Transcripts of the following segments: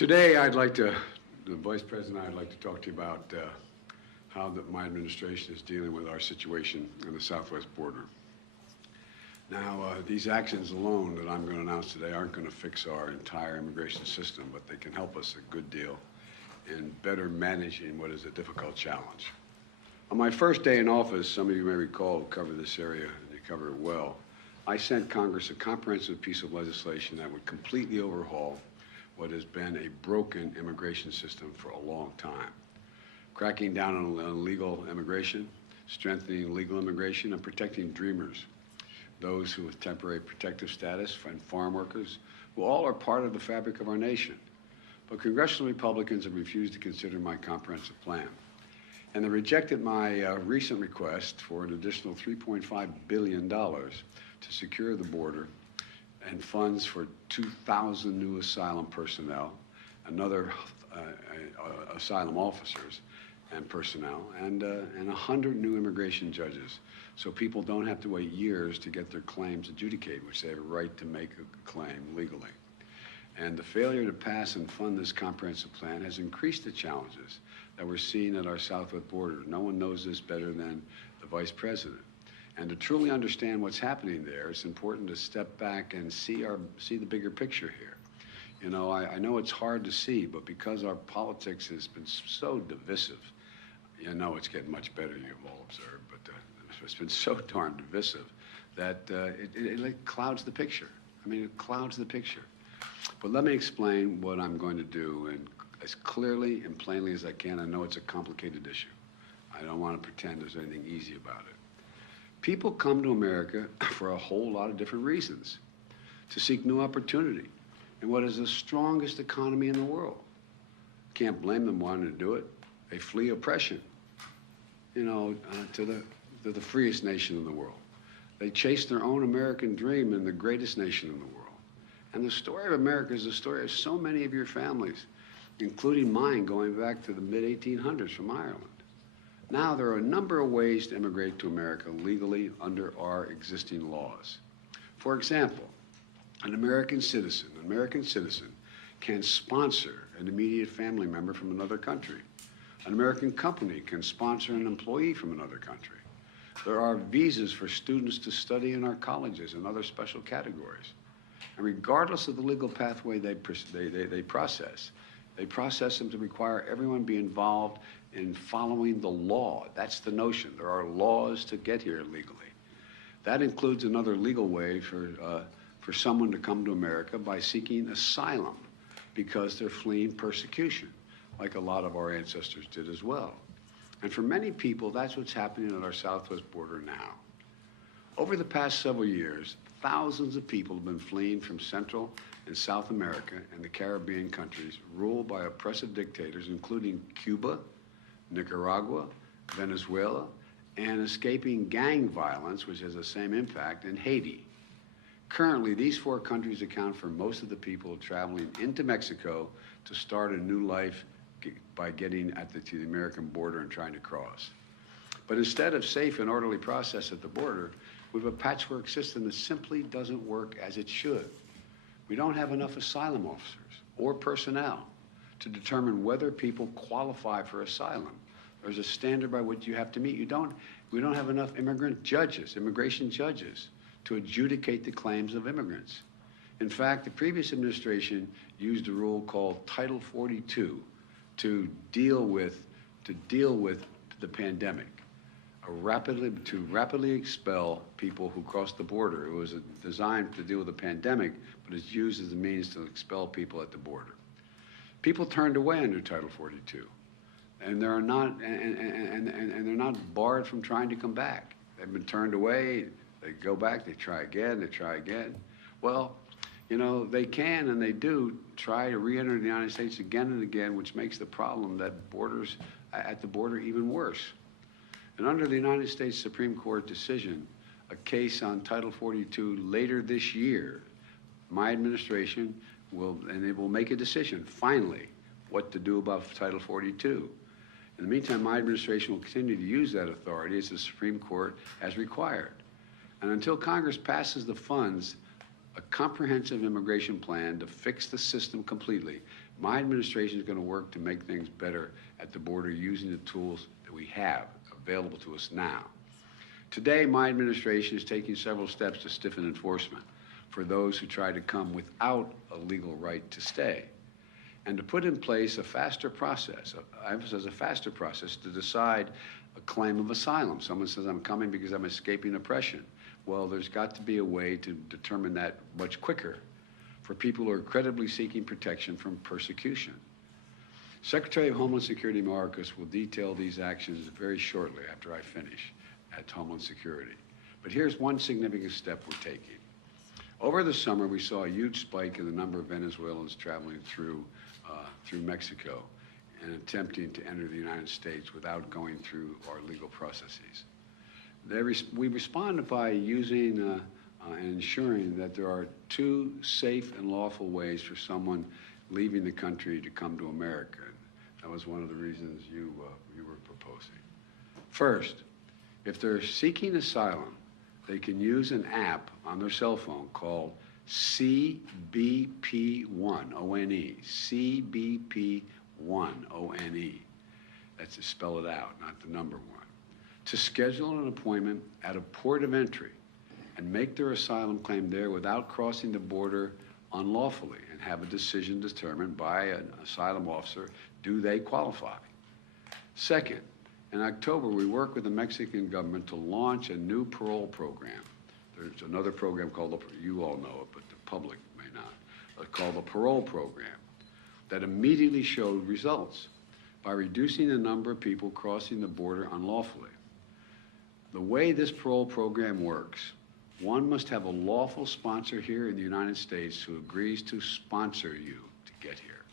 Today, the Vice President, I'd like to talk to you about how my administration is dealing with our situation on the southwest border. Now, these actions alone that I'm going to announce today aren't going to fix our entire immigration system, but they can help us a good deal in better managing what is a difficult challenge. On my first day in office, some of you may recall, cover this area, and you cover it well, I sent Congress a comprehensive piece of legislation that would completely overhaul what has been a broken immigration system for a long time. Cracking down on illegal immigration, strengthening legal immigration, and protecting dreamers, those who with temporary protective status, and farm workers, who all are part of the fabric of our nation. But congressional Republicans have refused to consider my comprehensive plan. And they rejected my recent request for an additional $3.5 billion to secure the border and funds for 2,000 new asylum personnel, another asylum officers and personnel, and 100 new immigration judges, so people don't have to wait years to get their claims adjudicated, which they have a right to make a claim legally. And the failure to pass and fund this comprehensive plan has increased the challenges that we're seeing at our southwest border. No one knows this better than the Vice President. And to truly understand what's happening there, it's important to step back and see the bigger picture here. You know, I know it's hard to see, but because our politics has been so divisive, you know it's getting much better, you've all observed, but it's been so darn divisive that it clouds the picture. I mean, it clouds the picture. But let me explain what I'm going to do, and as clearly and plainly as I can. I know it's a complicated issue. I don't want to pretend there's anything easy about it. People come to America for a whole lot of different reasons, to seek new opportunity in what is the strongest economy in the world. Can't blame them wanting to do it. They flee oppression, you know, to the freest nation in the world. They chase their own American dream in the greatest nation in the world. And the story of America is the story of so many of your families, including mine, going back to the mid-1800s from Ireland. Now, there are a number of ways to immigrate to America legally under our existing laws. For example, an American citizen can sponsor an immediate family member from another country. An American company can sponsor an employee from another country. There are visas for students to study in our colleges and other special categories. And regardless of the legal pathway they process them to require everyone be involved in following the law. That's the notion. There are laws to get here legally. That includes another legal way for someone to come to America by seeking asylum because they're fleeing persecution, like a lot of our ancestors did as well. And for many people, that's what's happening at our southwest border now. Over the past several years, thousands of people have been fleeing from Central and South America and the Caribbean countries ruled by oppressive dictators, including Cuba, Nicaragua, Venezuela, and escaping gang violence, which has the same impact, in Haiti. Currently, these four countries account for most of the people traveling into Mexico to start a new life by getting to the American border and trying to cross. But instead of safe and orderly process at the border, we have a patchwork system that simply doesn't work as it should. We don't have enough asylum officers or personnel to determine whether people qualify for asylum. There's a standard by which you have to meet. We don't have enough immigration judges, to adjudicate the claims of immigrants. In fact, the previous administration used a rule called Title 42 to deal with the pandemic, to rapidly expel people who crossed the border. It was designed to deal with the pandemic, but it's used as a means to expel people at the border. People turned away under Title 42, and they're not barred from trying to come back. They've been turned away. They go back. They try again. They try again. Well, you know, they can and they do try to re-enter the United States again and again, which makes the problem at the border even worse. And under the United States Supreme Court decision, a case on Title 42 later this year, my administration will make a decision, finally, what to do about Title 42. In the meantime, my administration will continue to use that authority as the Supreme Court has required. And until Congress passes the funds, a comprehensive immigration plan to fix the system completely My administration is going to work to make things better at the border using the tools that we have available to us now. Today, my administration is taking several steps to stiffen enforcement for those who try to come without a legal right to stay, and to put in place a faster process, I emphasize a faster process, to decide a claim of asylum. Someone says, I'm coming because I'm escaping oppression. Well, there's got to be a way to determine that much quicker for people who are credibly seeking protection from persecution. Secretary of Homeland Security Mayorkas will detail these actions very shortly after I finish at Homeland Security. But here's one significant step we're taking. Over the summer, we saw a huge spike in the number of Venezuelans traveling through Mexico and attempting to enter the United States without going through our legal processes. We responded by using and ensuring that there are two safe and lawful ways for someone leaving the country to come to America. That was one of the reasons you were proposing. First, if they're seeking asylum, they can use an app on their cell phone called CBP1, O-N-E, CBP1, O-N-E. That's to spell it out, not the number one. To schedule an appointment at a port of entry and make their asylum claim there without crossing the border unlawfully and have a decision determined by an asylum officer, do they qualify? Second, in October, we worked with the Mexican government to launch a new parole program. There's another program called, you all know it, but the public may not, called the parole program, that immediately showed results by reducing the number of people crossing the border unlawfully. The way this parole program works, one must have a lawful sponsor here in the United States who agrees to sponsor you to get here.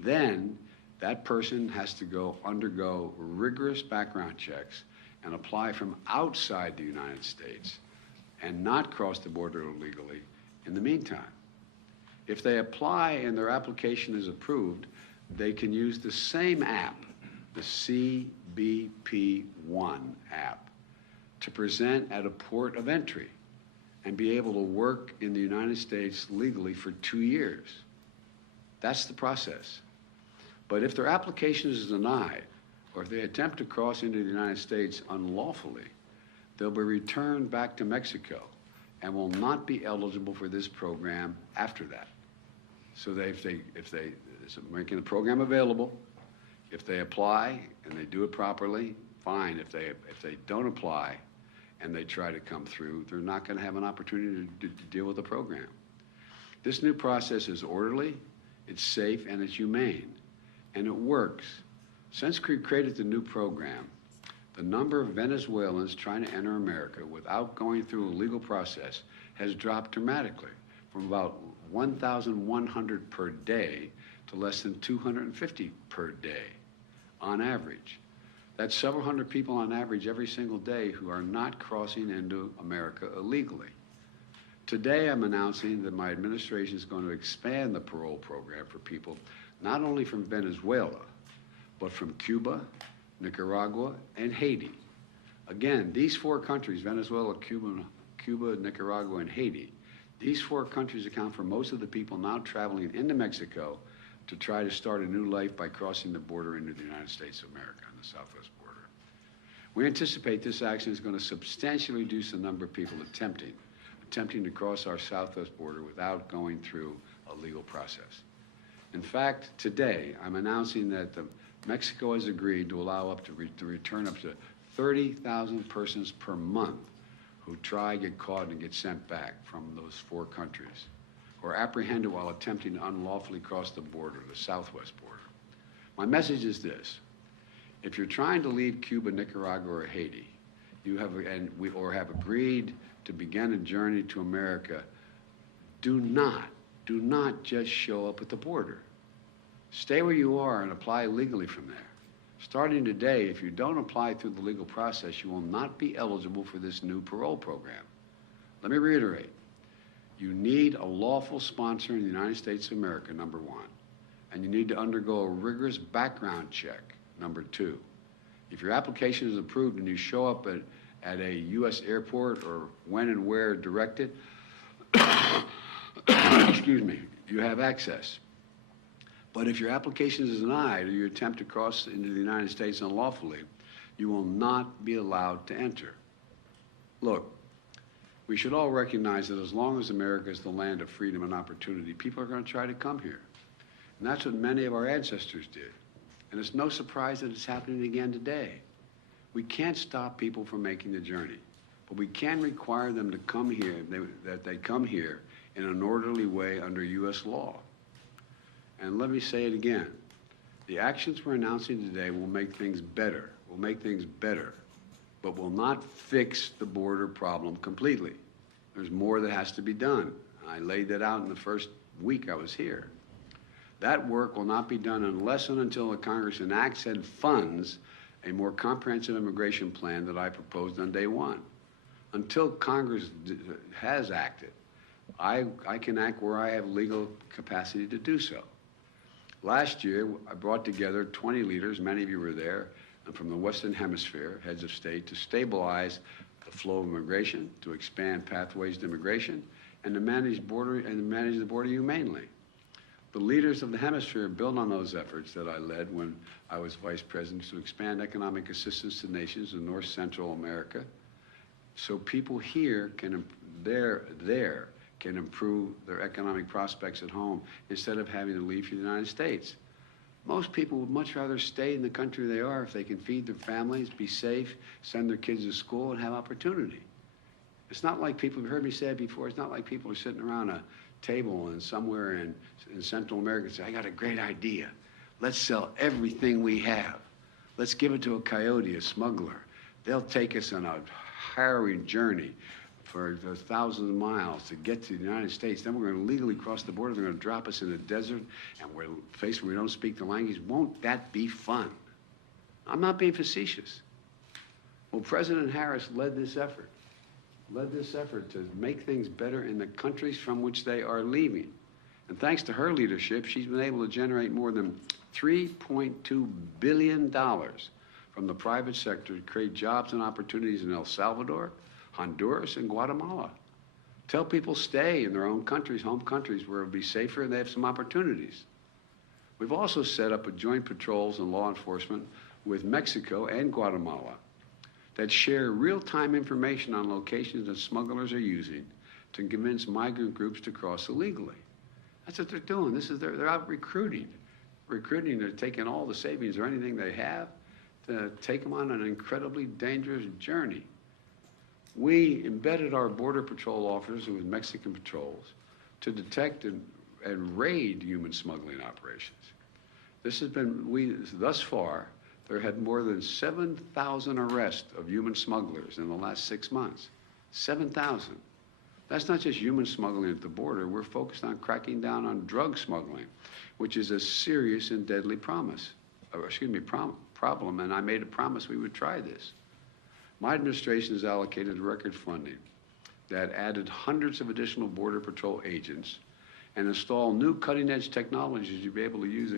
Then, that person has to undergo rigorous background checks and apply from outside the United States and not cross the border illegally in the meantime. If they apply and their application is approved, they can use the same app, the CBP1 app, to present at a port of entry and be able to work in the United States legally for 2 years. That's the process. But if their application is denied, or if they attempt to cross into the United States unlawfully, they'll be returned back to Mexico and will not be eligible for this program after that. So so making the program available, if they apply and they do it properly, fine. If they don't apply and they try to come through, they're not going to have an opportunity to deal with the program. This new process is orderly, it's safe, and it's humane. And it works. Since we created the new program, the number of Venezuelans trying to enter America without going through a legal process has dropped dramatically from about 1,100 per day to less than 250 per day on average. That's several hundred people on average every single day who are not crossing into America illegally. Today, I'm announcing that my administration is going to expand the parole program for people not only from Venezuela, but from Cuba, Nicaragua, and Haiti. Again, these four countries, Venezuela, Cuba, Nicaragua, and Haiti, these four countries account for most of the people now traveling into Mexico to try to start a new life by crossing the border into the United States of America on the southwest border. We anticipate this action is going to substantially reduce the number of people attempting to cross our southwest border without going through a legal process. In fact, today, I'm announcing that Mexico has agreed to allow to return up to 30,000 persons per month who try, get caught, and get sent back from those four countries, or apprehended while attempting to unlawfully cross the border, the southwest border. My message is this: if you're trying to leave Cuba, Nicaragua, or Haiti, or have agreed to begin a journey to America, do not just show up at the border. Stay where you are and apply legally from there. Starting today, if you don't apply through the legal process, you will not be eligible for this new parole program. Let me reiterate. You need a lawful sponsor in the United States of America, number one, and you need to undergo a rigorous background check, number two. If your application is approved and you show up at a U.S. airport or when and where directed, excuse me, you have access. But if your application is denied or you attempt to cross into the United States unlawfully, you will not be allowed to enter. Look, we should all recognize that as long as America is the land of freedom and opportunity, people are going to try to come here. And that's what many of our ancestors did. And it's no surprise that it's happening again today. We can't stop people from making the journey, but we can require them to come here, that they come here in an orderly way under U.S. law. And let me say it again. The actions we're announcing today will make things better, but will not fix the border problem completely. There's more that has to be done. I laid that out in the first week I was here. That work will not be done unless and until the Congress enacts and funds a more comprehensive immigration plan that I proposed on day one. Until Congress has acted, I can act where I have legal capacity to do so. Last year, I brought together 20 leaders, many of you were there, and from the Western Hemisphere, heads of state, to stabilize the flow of immigration, to expand pathways to immigration, and to manage the border humanely. The leaders of the hemisphere built on those efforts that I led when I was vice president to expand economic assistance to nations in North Central America, so people here can improve their economic prospects at home instead of having to leave for the United States. Most people would much rather stay in the country they are if they can feed their families, be safe, send their kids to school, and have opportunity. It's not like people, you've heard me say it before, it's not like people are sitting around a table and somewhere in Central America and say, I got a great idea. Let's sell everything we have. Let's give it to a coyote, a smuggler. They'll take us on a harrowing journey for thousands of miles to get to the United States. Then we're going to legally cross the border. They're going to drop us in the desert, and we're faced where we don't speak the language. Won't that be fun? I'm not being facetious. Well, President Harris led this effort to make things better in the countries from which they are leaving. And thanks to her leadership, she's been able to generate more than $3.2 billion from the private sector to create jobs and opportunities in El Salvador, Honduras, and Guatemala. Tell people stay in their own countries, home countries, where it'll be safer and they have some opportunities. We've also set up a joint patrols and law enforcement with Mexico and Guatemala that share real-time information on locations that smugglers are using to convince migrant groups to cross illegally. That's what they're doing. They're out recruiting. They're taking all the savings or anything they have to take them on an incredibly dangerous journey. We embedded our Border Patrol officers with Mexican patrols to detect and raid human smuggling operations. Thus far, there had more than 7,000 arrests of human smugglers in the last 6 months. 7,000. That's not just human smuggling at the border. We're focused on cracking down on drug smuggling, which is a serious and deadly problem, and I made a promise we would try this. My administration has allocated record funding that added hundreds of additional Border Patrol agents and installed new cutting-edge technologies you'll be able to use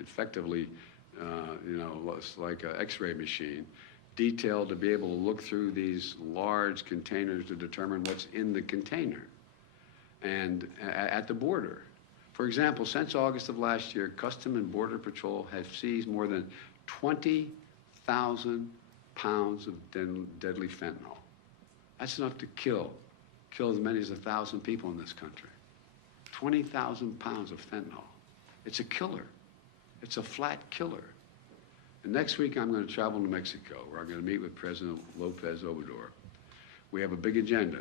effectively, like an X-ray machine, detailed to be able to look through these large containers to determine what's in the container and at the border. For example, since August of last year, Custom and Border Patrol have seized more than 20,000 pounds of deadly fentanyl. That's enough to kill as many as 1,000 people in this country. 20,000 pounds of fentanyl. It's a killer. It's a flat killer. And next week I'm going to travel to Mexico, where I'm going to meet with President Lopez Obrador. We have a big agenda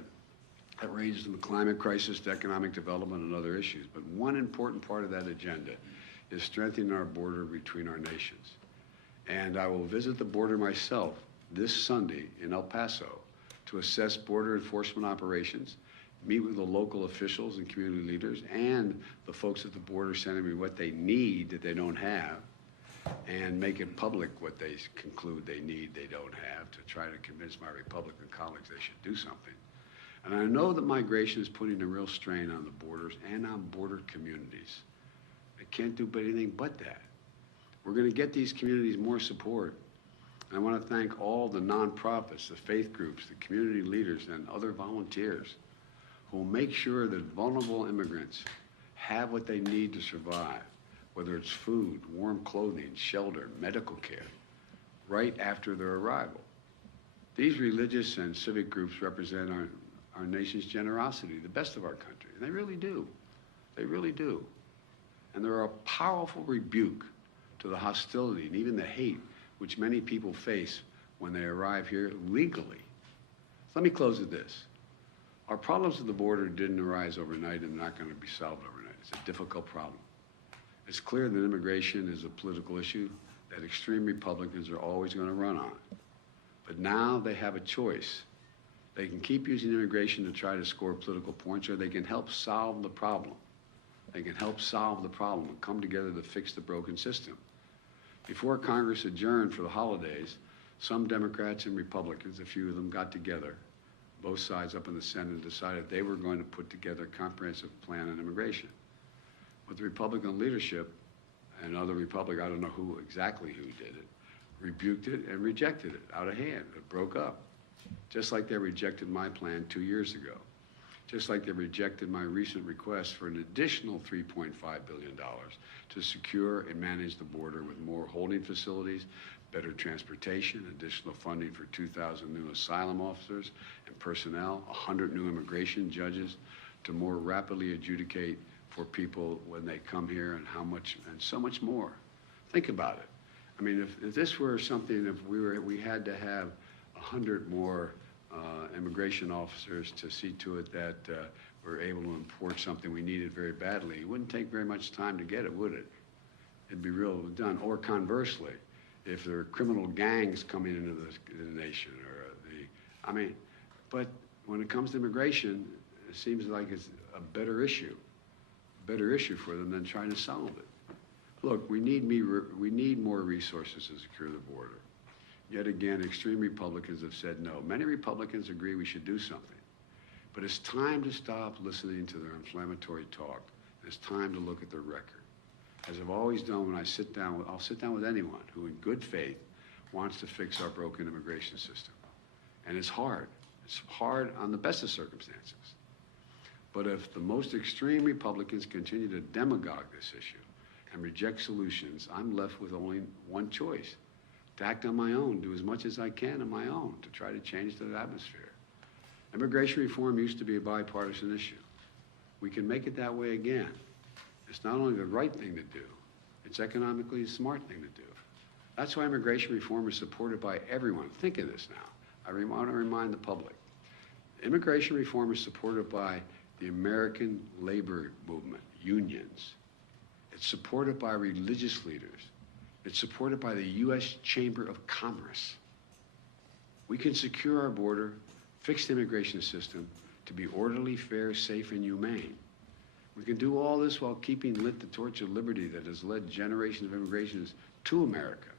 that ranges from the climate crisis to economic development and other issues. But one important part of that agenda is strengthening our border between our nations. And I will visit the border myself this Sunday in El Paso to assess border enforcement operations, meet with the local officials and community leaders and the folks at the border sending me what they need that they don't have, and make it public what they conclude they need they don't have to try to convince my Republican colleagues they should do something. And I know that migration is putting a real strain on the borders and on border communities. They can't do anything but that. We're going to get these communities more support. And I want to thank all the nonprofits, the faith groups, the community leaders, and other volunteers who will make sure that vulnerable immigrants have what they need to survive. whether it's food, warm clothing, shelter, medical care, right after their arrival. These religious and civic groups represent our nation's generosity, the best of our country. And they really do. They really do. And they're a powerful rebuke to the hostility and even the hate which many people face when they arrive here legally. Let me close with this. Our problems at the border didn't arise overnight and not going to be solved overnight. It's a difficult problem. It's clear that immigration is a political issue that extreme Republicans are always going to run on. But now they have a choice. They can keep using immigration to try to score political points, or they can help solve the problem. They can help solve the problem and come together to fix the broken system. Before Congress adjourned for the holidays, some Democrats and Republicans, a few of them, got together, both sides up in the Senate, and decided they were going to put together a comprehensive plan on immigration. But the Republican leadership and other Republicans, I don't know who exactly did it, rebuked it and rejected it out of hand. It broke up, just like they rejected my plan 2 years ago, just like they rejected my recent request for an additional $3.5 billion to secure and manage the border with more holding facilities, better transportation, additional funding for 2,000 new asylum officers and personnel, 100 new immigration judges to more rapidly adjudicate for people when they come here, and how much, and so much more. Think about it. I mean, if this were something, if we had to have 100 more immigration officers to see to it that we're able to import something we needed very badly, it wouldn't take very much time to get it, would it? It'd be real done. Or conversely, if there are criminal gangs coming into the nation, or I mean, but when it comes to immigration, it seems like it's a better issue for them than trying to solve it. Look, we need more resources to secure the border. Yet again, extreme Republicans have said no. Many Republicans agree we should do something. But it's time to stop listening to their inflammatory talk. It's time to look at their record. As I've always done when I'll sit down with anyone who in good faith wants to fix our broken immigration system. And it's hard. It's hard on the best of circumstances. But if the most extreme Republicans continue to demagogue this issue and reject solutions, I'm left with only one choice: to act on my own, do as much as I can on my own to try to change the atmosphere. Immigration reform used to be a bipartisan issue. We can make it that way again. It's not only the right thing to do, it's economically a smart thing to do. That's why immigration reform is supported by everyone. Think of this now. I want to remind the public. Immigration reform is supported by the American labor movement, unions. It's supported by religious leaders. It's supported by the U.S. Chamber of Commerce. We can secure our border, fix the immigration system to be orderly, fair, safe, and humane. We can do all this while keeping lit the torch of liberty that has led generations of immigrants to America.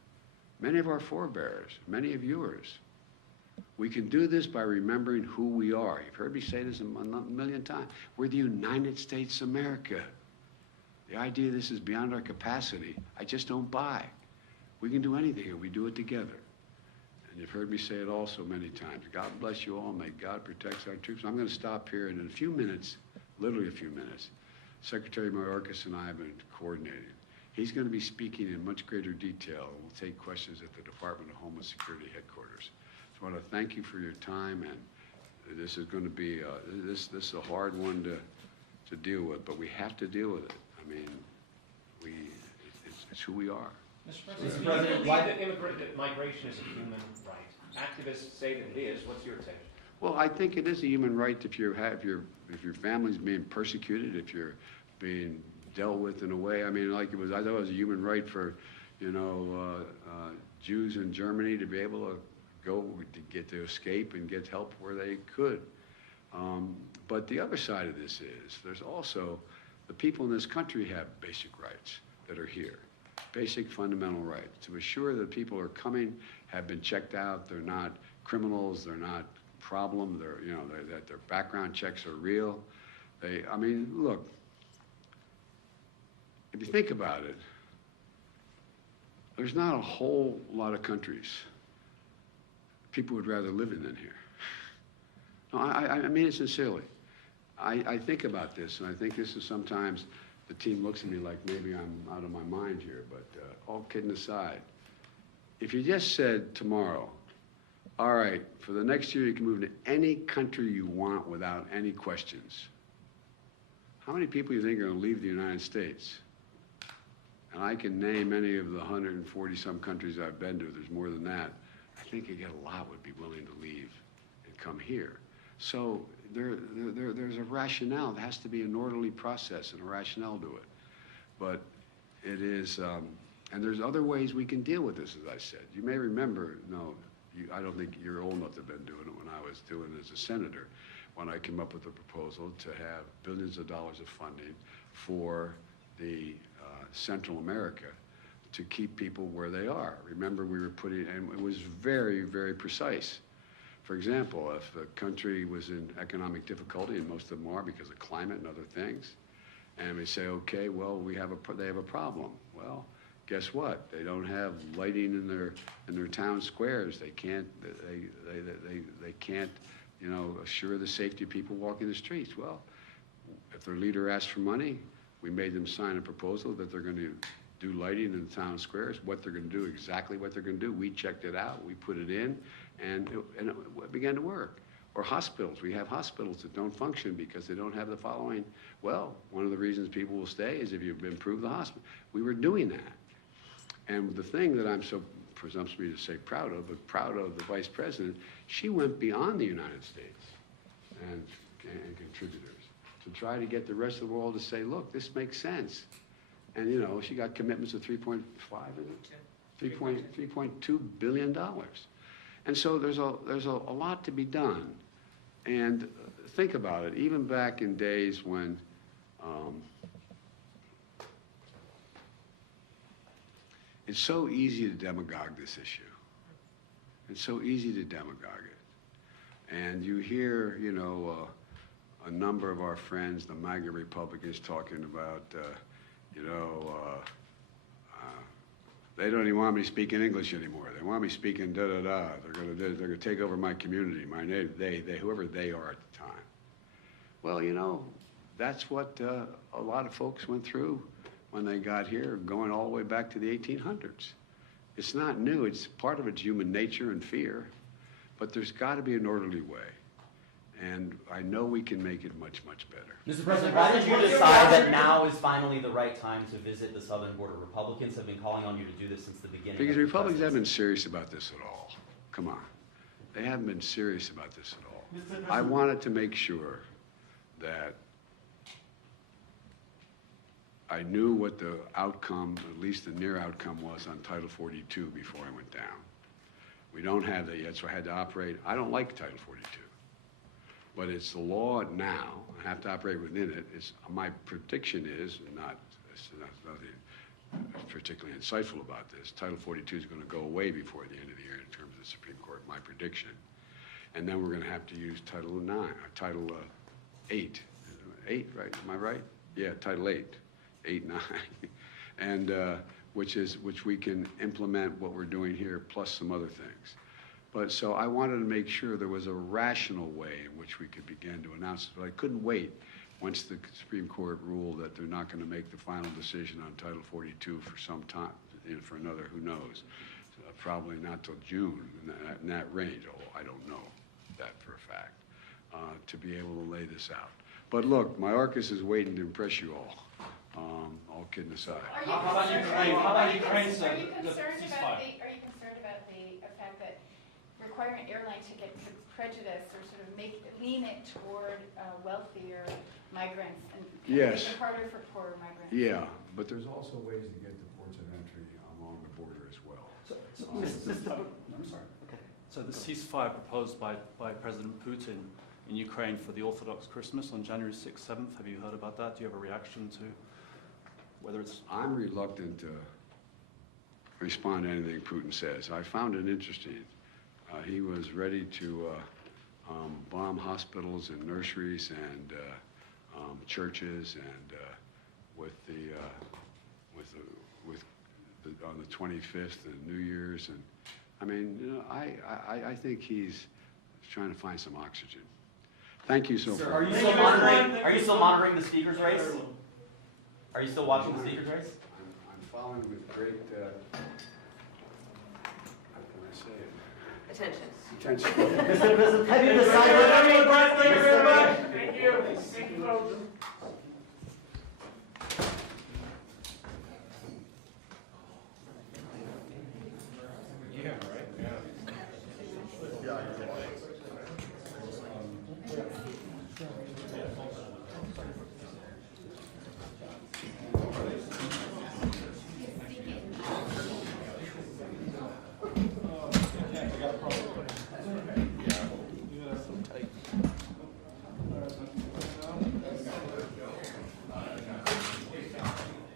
Many of our forebears, many of yours. We can do this by remembering who we are. You've heard me say this a million times. We're the United States of America. The idea this is beyond our capacity, I just don't buy. We can do anything if we do it together. And you've heard me say it also many times. God bless you all. May God protect our troops. I'm going to stop here, and in a few minutes, literally a few minutes, Secretary Mayorkas and I have been coordinating. He's going to be speaking in much greater detail. We'll take questions at the Department of Homeland Security headquarters. So I want to thank you for your time, and this is going to be this is a hard one to deal with, but we have to deal with it. I mean, it's who we are. Mr. President, migration is a human right. Activists say that it is. What's your take? Well, I think it is a human right if your family's being persecuted, if you're being dealt with in a way. I mean, like I thought it was a human right for, Jews in Germany to be able to go to escape and get help where they could. But the other side of this is there's also the people in this country have basic rights that are here, basic fundamental rights to assure that people are coming, have been checked out, they're not criminals, they're not problem, that their background checks are real. I mean, look, if you think about it, there's not a whole lot of countries people would rather live in than here. No, I mean it sincerely. I think about this, and I think this is sometimes the team looks at me like maybe I'm out of my mind here, but all kidding aside, if you just said tomorrow, all right, for the next year you can move to any country you want without any questions, how many people do you think are going to leave the United States? And I can name any of the 140-some countries I've been to. There's more than that. I think a lot would be willing to leave and come here. So there's a rationale. There has to be an orderly process and a rationale to it. But it is, and there's other ways we can deal with this, as I said. You may remember, I don't think you're old enough to have been doing it when I was doing it as a senator, when I came up with a proposal to have billions of dollars of funding for the Central America to keep people where they are. Remember, we were putting, and it was very, very precise. For example, if a country was in economic difficulty, and most of them are because of climate and other things, and we say, okay, well, they have a problem. Well, guess what? They don't have lighting in their town squares. They can't assure the safety of people walking the streets. Well, if their leader asked for money, we made them sign a proposal that they're going to do lighting in the town squares, what they're going to do, exactly what they're going to do. We checked it out, we put it in, and it began to work. Or hospitals. We have hospitals that don't function because they don't have the following. Well, one of the reasons people will stay is if you've improved the hospital. We were doing that. And the thing that I'm so presumptuous to say proud of, but proud of the Vice President, she went beyond the United States and contributors to try to get the rest of the world to say, look, this makes sense. And she got commitments of 3.5, is it? $3.2 billion. And so there's a lot to be done. And think about it, even back in days when it's so easy to demagogue this issue. It's so easy to demagogue it. And you hear, a number of our friends, the MAGA Republicans, talking about, they don't even want me speaking English anymore. They want me speaking da-da-da. They're gonna take over my community, my name, they, whoever they are at the time. Well, that's what a lot of folks went through when they got here, going all the way back to the 1800s. It's not new. It's part of it's human nature and fear, but there's got to be an orderly way. And I know we can make it much, much better. Mr. President, why did you decide that now is finally the right time to visit the southern border? Republicans have been calling on you to do this since the beginning. Because Republicans haven't been serious about this at all. Come on. They haven't been serious about this at all. I wanted to make sure that I knew what the outcome, at least the near outcome, was on Title 42 before I went down. We don't have that yet, so I had to operate. I don't like Title 42. But it's the law now. I have to operate within it. My prediction is, it's nothing particularly insightful about this, Title 42 is going to go away before the end of the year in terms of the Supreme Court, my prediction. And then we're going to have to use Title 8. 8, right? Am I right? Yeah, Title 8. 8, 9. And which we can implement what we're doing here, plus some other things. But so I wanted to make sure there was a rational way in which we could begin to announce it. But I couldn't wait once the Supreme Court ruled that they're not going to make the final decision on Title 42 for some time, for another, who knows, probably not till June, in that range. Oh, I don't know that for a fact, to be able to lay this out. But look, Mayorkas is waiting to impress you all. All kidding aside. How about Ukraine, sir? Are you concerned about the fact that requiring an airline ticket could prejudice or sort of lean it toward wealthier migrants and yes. make it harder for poorer migrants? Yeah, but there's also ways to get to ports of entry along the border as well. I'm sorry. Okay. So the ceasefire proposed by President Putin in Ukraine for the Orthodox Christmas on January 6th, 7th, have you heard about that? Do you have a reaction to whether it's... I'm reluctant to respond to anything Putin says. I found it interesting. He was ready to bomb hospitals and nurseries and churches, and on the 25th and New Year's, and I mean, I think he's trying to find some oxygen. Thank you so much. Sir, are you still monitoring the speaker's race? Are you still watching the speaker's race? I'm following with great, how can I say it? Attention. Attention. Mr. President, have you decided? Thank you very much. Thank you. Thank you, folks. Yeah, right, yeah.